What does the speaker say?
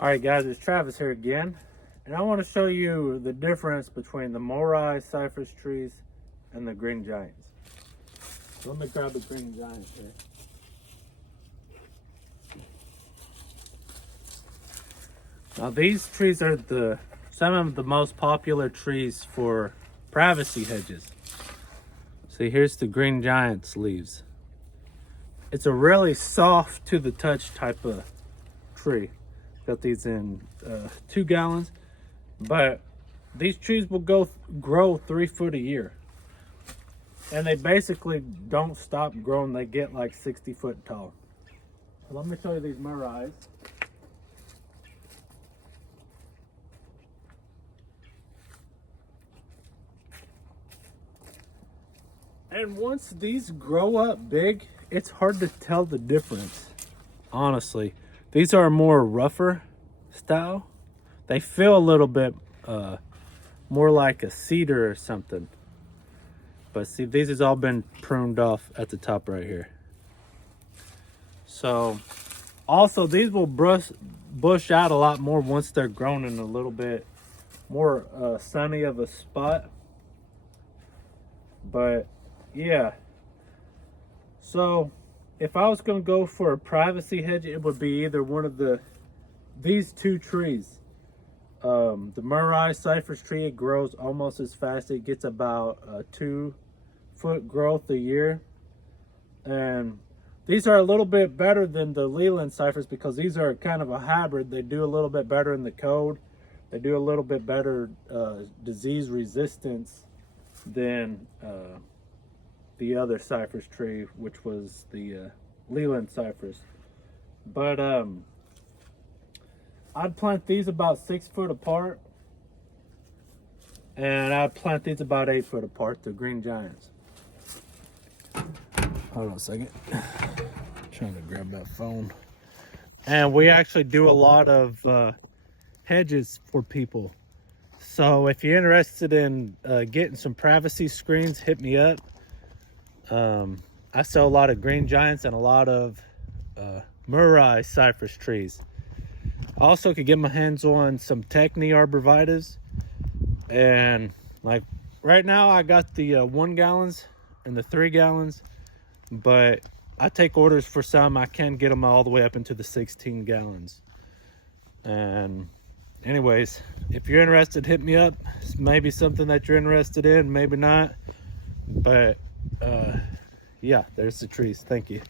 All right, guys, it's Travis here again, and I want to show you the difference between the Murray Cypress trees and the green giants. So let me grab the green giant here. Now, these trees are some of the most popular trees for privacy hedges. See, here's the green giant's leaves. It's a really soft to the touch type of tree. Got these in 2 gallons, but these trees will grow 3 foot a year, and they basically don't stop growing. They get like 60 foot tall. So let me show you these Murrays. And once these grow up big, it's hard to tell the difference, honestly. These are more rougher style. They feel a little bit more like a cedar or something. But see, these has all been pruned off at the top right here. So, also these will bush out a lot more once they're grown in a little bit more sunny of a spot. But yeah, so if I was going to go for a privacy hedge, it would be either one of these 2 trees. The Murray Cypress tree, it grows almost as fast. It gets about a 2 foot growth a year. And these are a little bit better than the Leland Cypress because these are kind of a hybrid. They do a little bit better in the cold. They do a little bit better disease resistance than the other cypress tree, which was the Leland Cypress. But I'd plant these about 6 foot apart, and I'd plant these about 8 foot apart, the green giants. Hold on a second. Trying to grab that phone. And we actually do a lot of hedges for people. So if you're interested in getting some privacy screens, hit me up. I sell a lot of green giants and a lot of Murray Cypress trees. I also could get my hands on some Techni arborvitaes. And like right now I got the 1 gallons and the 3 gallons, but I take orders for some. I can get them all the way up into the 16 gallons. And anyways, if you're interested, hit me up. It's maybe something that you're interested in, maybe not. But yeah, there's the trees. Thank you.